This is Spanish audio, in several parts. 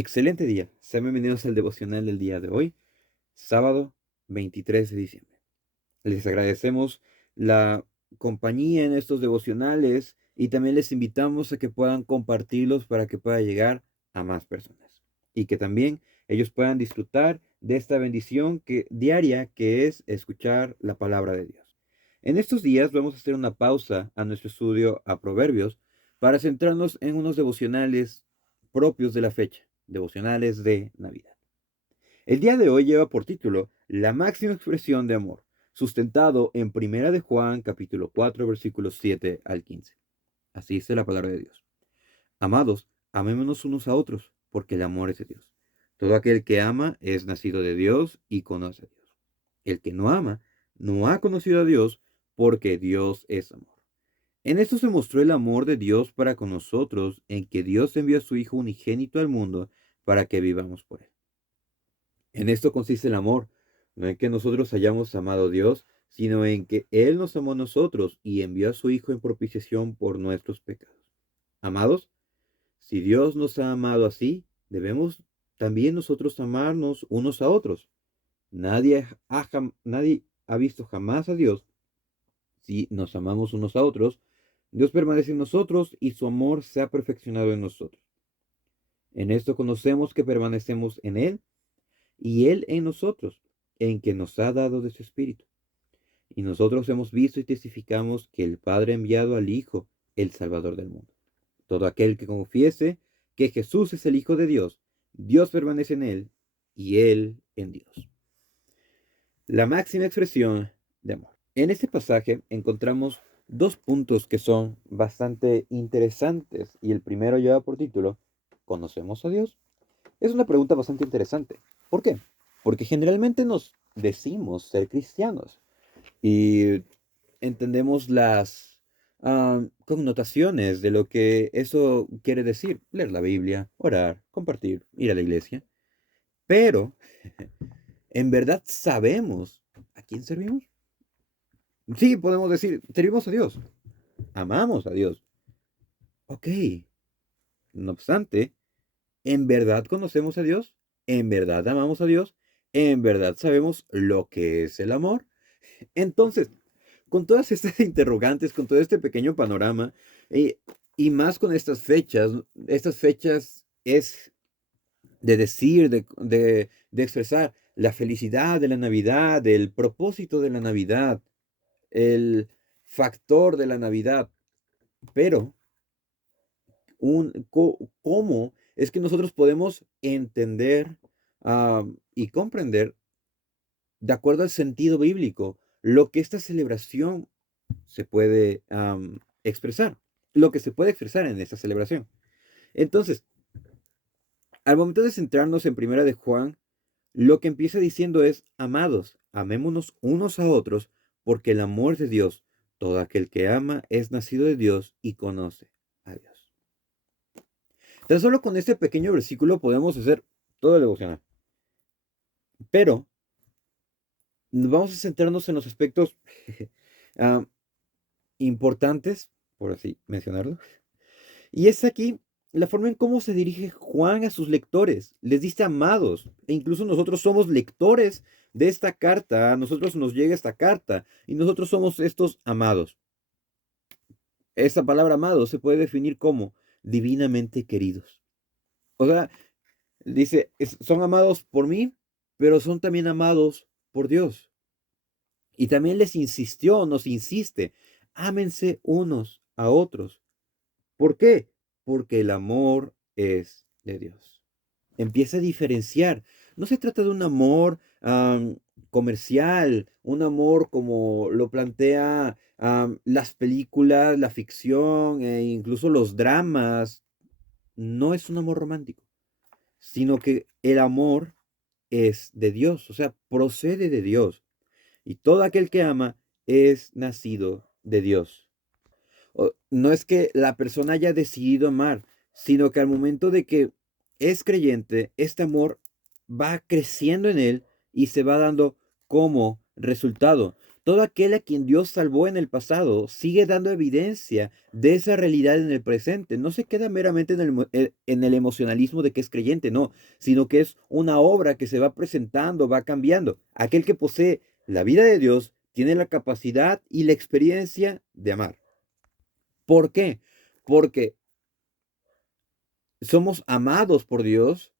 Excelente día. Sean bienvenidos al devocional del día de hoy, sábado 23 de diciembre. Les agradecemos la compañía en estos devocionales y también les invitamos a que puedan compartirlos para que pueda llegar a más personas y que también ellos puedan disfrutar de esta bendición diaria que es escuchar la palabra de Dios. En estos días vamos a hacer una pausa a nuestro estudio a Proverbios para centrarnos en unos devocionales propios de la fecha, devocionales de Navidad. El día de hoy lleva por título La máxima expresión de amor, sustentado en Primera de Juan, capítulo 4, versículos 7 al 15. Así dice la palabra de Dios. Amados, amémonos unos a otros, porque el amor es de Dios. Todo aquel que ama es nacido de Dios y conoce a Dios. El que no ama no ha conocido a Dios, porque Dios es amor. En esto se mostró el amor de Dios para con nosotros, en que Dios envió a su Hijo unigénito al mundo para que vivamos por él. En esto consiste el amor, no en que nosotros hayamos amado a Dios, sino en que Él nos amó a nosotros y envió a su Hijo en propiciación por nuestros pecados. Amados, si Dios nos ha amado así, debemos también nosotros amarnos unos a otros. Nadie ha visto jamás a Dios. Si nos amamos unos a otros, Dios permanece en nosotros y su amor se ha perfeccionado en nosotros. En esto conocemos que permanecemos en Él y Él en nosotros, en que nos ha dado de su Espíritu. Y nosotros hemos visto y testificamos que el Padre ha enviado al Hijo, el Salvador del mundo. Todo aquel que confiese que Jesús es el Hijo de Dios, Dios permanece en Él y Él en Dios. La máxima expresión de amor. En este pasaje encontramos dos puntos que son bastante interesantes y el primero lleva por título ¿Conocemos a Dios? Es una pregunta bastante interesante. ¿Por qué? Porque generalmente nos decimos ser cristianos y entendemos las connotaciones de lo que eso quiere decir. Leer la Biblia, orar, compartir, ir a la iglesia. Pero, ¿en verdad sabemos a quién servimos? Sí, podemos decir, servimos a Dios, amamos a Dios. Ok, no obstante, ¿en verdad conocemos a Dios? ¿En verdad amamos a Dios? ¿En verdad sabemos lo que es el amor? Entonces, con todas estas interrogantes, con todo este pequeño panorama, eh, y más con estas fechas es de decir, de expresar la felicidad de la Navidad, el propósito de la Navidad, el factor de la Navidad, pero ¿cómo es que nosotros podemos entender y comprender, de acuerdo al sentido bíblico, lo que esta celebración se puede expresar, lo que se puede expresar en esta celebración? Entonces, al momento de centrarnos en Primera de Juan, lo que empieza diciendo es, amados, amémonos unos a otros, porque el amor de Dios, todo aquel que ama es nacido de Dios y conoce a Dios. Tan solo con este pequeño versículo podemos hacer todo el devocional. Pero vamos a centrarnos en los aspectos ah, importantes, por así mencionarlo. Y es aquí la forma en cómo se dirige Juan a sus lectores. Les dice amados. E incluso nosotros somos lectores de esta carta. A nosotros nos llega esta carta. Y nosotros somos estos amados. Esta palabra amados se puede definir como divinamente queridos. O sea, dice, son amados por mí, pero son también amados por Dios. Y también nos insiste, ámense unos a otros. ¿Por qué? Porque el amor es de Dios. Empieza a diferenciar. No se trata de un amor comercial, un amor como lo plantea las películas, la ficción e incluso los dramas. No es un amor romántico, sino que el amor es de Dios, o sea, procede de Dios. Y todo aquel que ama es nacido de Dios. No es que la persona haya decidido amar, sino que al momento de que es creyente, este amor va creciendo en él y se va dando como resultado. Todo aquel a quien Dios salvó en el pasado sigue dando evidencia de esa realidad en el presente. No se queda meramente en el emocionalismo de que es creyente, no, sino que es una obra que se va presentando, va cambiando. Aquel que posee la vida de Dios tiene la capacidad y la experiencia de amar. ¿Por qué? Porque somos amados por Dios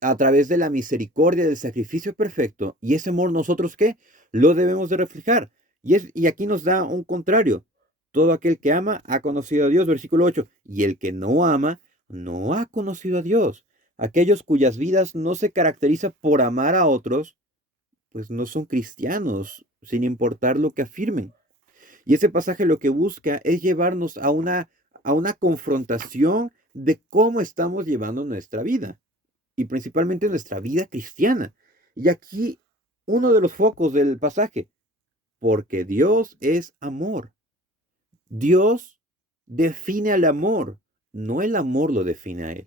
a través de la misericordia del sacrificio perfecto, y ese amor nosotros qué lo debemos de reflejar. Y aquí nos da un contrario. Todo aquel que ama ha conocido a Dios, versículo 8, y el que no ama no ha conocido a Dios. Aquellos cuyas vidas no se caracteriza por amar a otros, pues no son cristianos, sin importar lo que afirmen. Y ese pasaje lo que busca es llevarnos a una confrontación de cómo estamos llevando nuestra vida y principalmente nuestra vida cristiana. Y aquí uno de los focos del pasaje, porque Dios es amor. Dios define al amor, no el amor lo define a Él.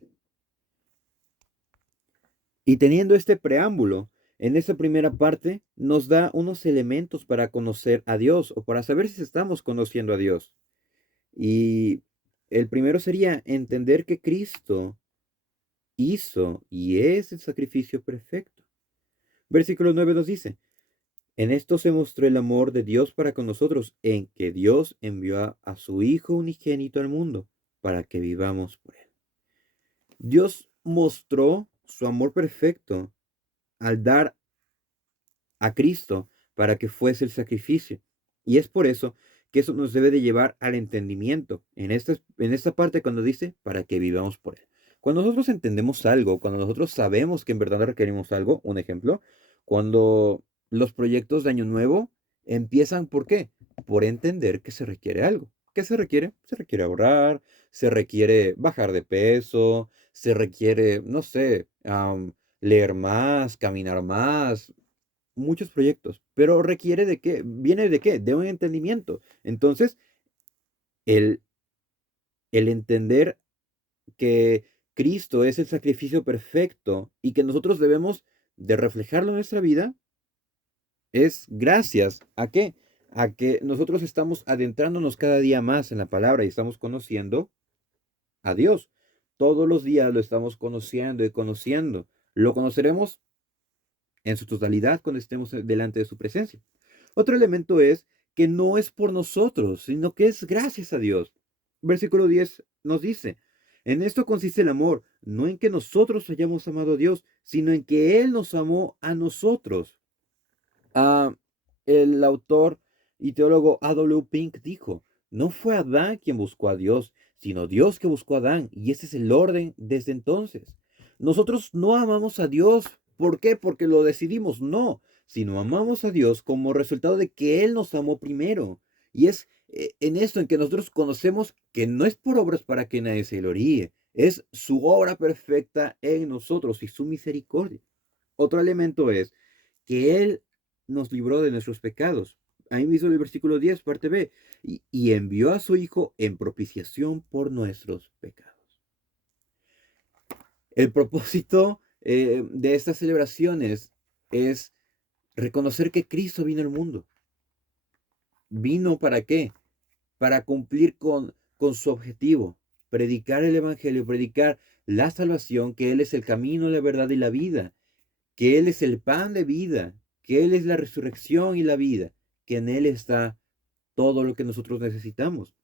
Y teniendo este preámbulo, en esa primera parte nos da unos elementos para conocer a Dios o para saber si estamos conociendo a Dios. Y el primero sería entender que Cristo hizo y es el sacrificio perfecto. Versículo 9 nos dice, en esto se mostró el amor de Dios para con nosotros, en que Dios envió a su Hijo unigénito al mundo para que vivamos por él. Dios mostró su amor perfecto al dar a Cristo para que fuese el sacrificio. Y es por eso que eso nos debe de llevar al entendimiento. En esta parte cuando dice, para que vivamos por él. Cuando nosotros entendemos algo, cuando nosotros sabemos que en verdad requerimos algo, un ejemplo, cuando los proyectos de Año Nuevo empiezan, ¿por qué? Por entender que se requiere algo. ¿Qué se requiere? Se requiere ahorrar, se requiere bajar de peso, se requiere, no sé, leer más, caminar más, muchos proyectos, pero requiere de qué, viene de qué, de un entendimiento. Entonces, el, el entender que Cristo es el sacrificio perfecto y que nosotros debemos de reflejarlo en nuestra vida, es gracias a qué, a que nosotros estamos adentrándonos cada día más en la palabra y estamos conociendo a Dios. Todos los días lo estamos conociendo y conociendo. Lo conoceremos en su totalidad cuando estemos delante de su presencia. Otro elemento es que no es por nosotros, sino que es gracias a Dios. Versículo 10 nos dice, en esto consiste el amor, no en que nosotros hayamos amado a Dios, sino en que Él nos amó a nosotros. Ah, el autor y teólogo A.W. Pink dijo, no fue Adán quien buscó a Dios, sino Dios que buscó a Adán, y ese es el orden desde entonces. Nosotros no amamos a Dios, ¿por qué? Porque lo decidimos, no, sino amamos a Dios como resultado de que Él nos amó primero. Y es en esto en que nosotros conocemos que no es por obras para que nadie se gloríe, es su obra perfecta en nosotros y su misericordia. Otro elemento es que Él nos libró de nuestros pecados. Ahí mismo en el versículo 10, parte B, y envió a su Hijo en propiciación por nuestros pecados. El propósito de estas celebraciones es reconocer que Cristo vino al mundo. ¿Vino para qué? Para cumplir con su objetivo, predicar el Evangelio, predicar la salvación, que Él es el camino, la verdad y la vida, que Él es el pan de vida, que Él es la resurrección y la vida, que en Él está todo lo que nosotros necesitamos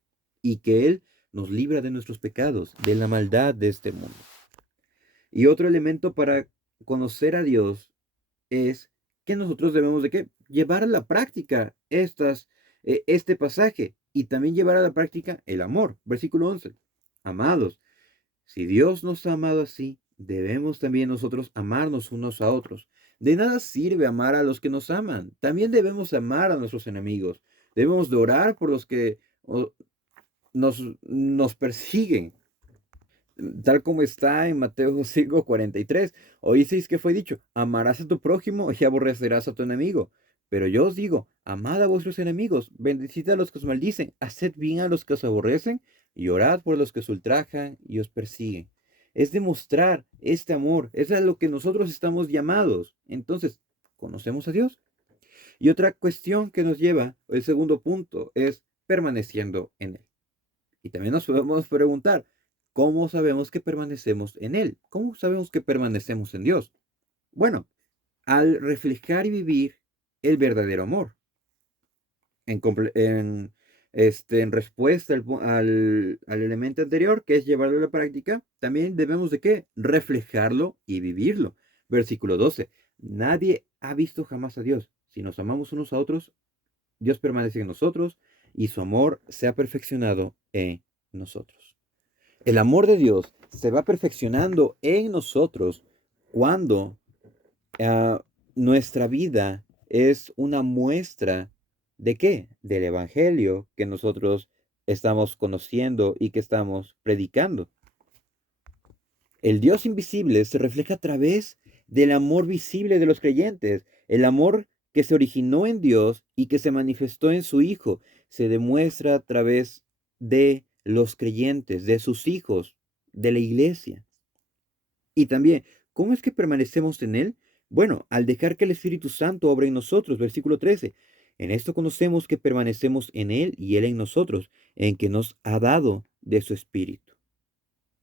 y que Él nos libra de nuestros pecados, de la maldad de este mundo. Y otro elemento para conocer a Dios es que nosotros debemos de qué? Llevar a la práctica este pasaje y también llevar a la práctica el amor. Versículo 11. Amados, si Dios nos ha amado así, debemos también nosotros amarnos unos a otros. De nada sirve amar a los que nos aman. También debemos amar a nuestros enemigos. Debemos de orar por los que nos persiguen. Tal como está en Mateo 5:43. Oísteis que fue dicho, amarás a tu prójimo y aborrecerás a tu enemigo. Pero yo os digo, amad a vuestros enemigos, bendecid a los que os maldicen, haced bien a los que os aborrecen y orad por los que os ultrajan y os persiguen. Es demostrar este amor, es a lo que nosotros estamos llamados. Entonces, ¿conocemos a Dios? Y otra cuestión que nos lleva, el segundo punto, es permaneciendo en Él. Y también nos podemos preguntar, ¿cómo sabemos que permanecemos en Él? ¿Cómo sabemos que permanecemos en Dios? Bueno, al reflejar y vivir el verdadero amor. En respuesta al elemento anterior, que es llevarlo a la práctica, también debemos de qué? Reflejarlo y vivirlo. Versículo 12. Nadie ha visto jamás a Dios. Si nos amamos unos a otros, Dios permanece en nosotros y su amor se ha perfeccionado en nosotros. El amor de Dios se va perfeccionando en nosotros cuando ah, nuestra vida es una muestra de qué? Del evangelio que nosotros estamos conociendo y que estamos predicando. El Dios invisible se refleja a través del amor visible de los creyentes. El amor que se originó en Dios y que se manifestó en su Hijo se demuestra a través de los creyentes, de sus hijos, de la iglesia. Y también, ¿cómo es que permanecemos en Él? Bueno, al dejar que el Espíritu Santo obre en nosotros, versículo 13. En esto conocemos que permanecemos en Él y Él en nosotros, en que nos ha dado de su Espíritu.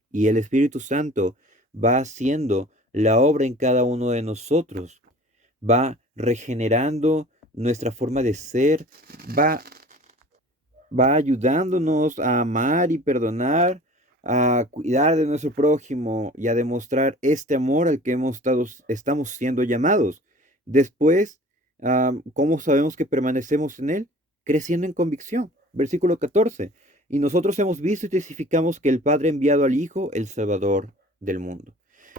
Y el Espíritu Santo va haciendo la obra en cada uno de nosotros, va regenerando nuestra forma de ser, va va ayudándonos a amar y perdonar, a cuidar de nuestro prójimo y a demostrar este amor al que estamos siendo llamados. Después, ¿cómo sabemos que permanecemos en él? Creciendo en convicción. Versículo 14. Y nosotros hemos visto y testificamos que el Padre ha enviado al Hijo, el Salvador del mundo.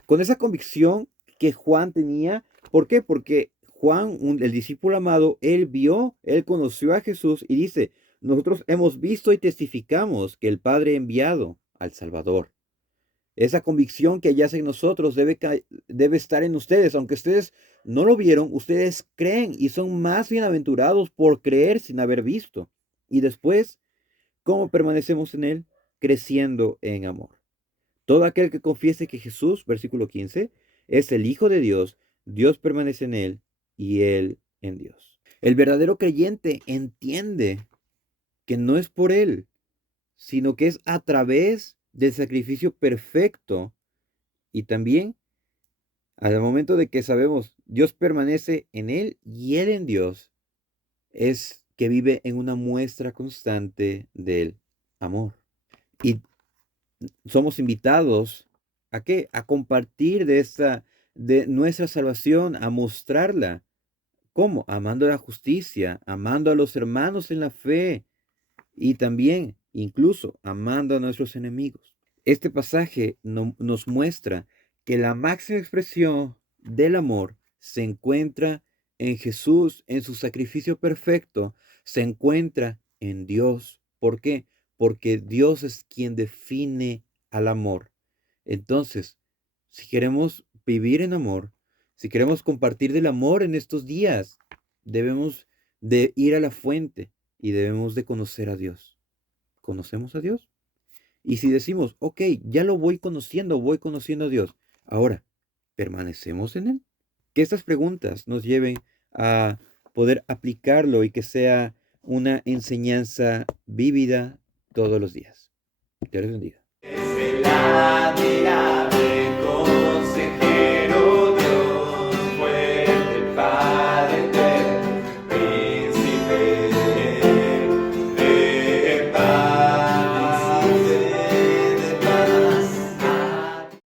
Con esa convicción que Juan tenía, ¿por qué? Porque Juan, el discípulo amado, él vio, él conoció a Jesús y dice, nosotros hemos visto y testificamos que el Padre ha enviado al Salvador. Esa convicción que yace en nosotros debe estar en ustedes. Aunque ustedes no lo vieron, ustedes creen y son más bienaventurados por creer sin haber visto. Y después, ¿cómo permanecemos en Él? Creciendo en amor. Todo aquel que confiese que Jesús, versículo 15, es el Hijo de Dios, Dios permanece en Él y Él en Dios. El verdadero creyente entiende que no es por Él, sino que es a través del sacrificio perfecto. Y también al momento de que sabemos Dios permanece en Él y Él en Dios, es que vive en una muestra constante del amor. Y somos invitados ¿a qué? A compartir de nuestra salvación, a mostrarla. ¿Cómo? Amando la justicia, amando a los hermanos en la fe, y también, incluso, amando a nuestros enemigos. Este pasaje nos muestra que la máxima expresión del amor se encuentra en Jesús, en su sacrificio perfecto, se encuentra en Dios. ¿Por qué? Porque Dios es quien define al amor. Entonces, si queremos vivir en amor, si queremos compartir del amor en estos días, debemos de ir a la fuente y debemos de conocer a Dios. ¿Conocemos a Dios? Y si decimos, ok, ya lo voy conociendo a Dios, ahora, ¿permanecemos en Él? Que estas preguntas nos lleven a poder aplicarlo y que sea una enseñanza vívida todos los días. Dios les bendiga.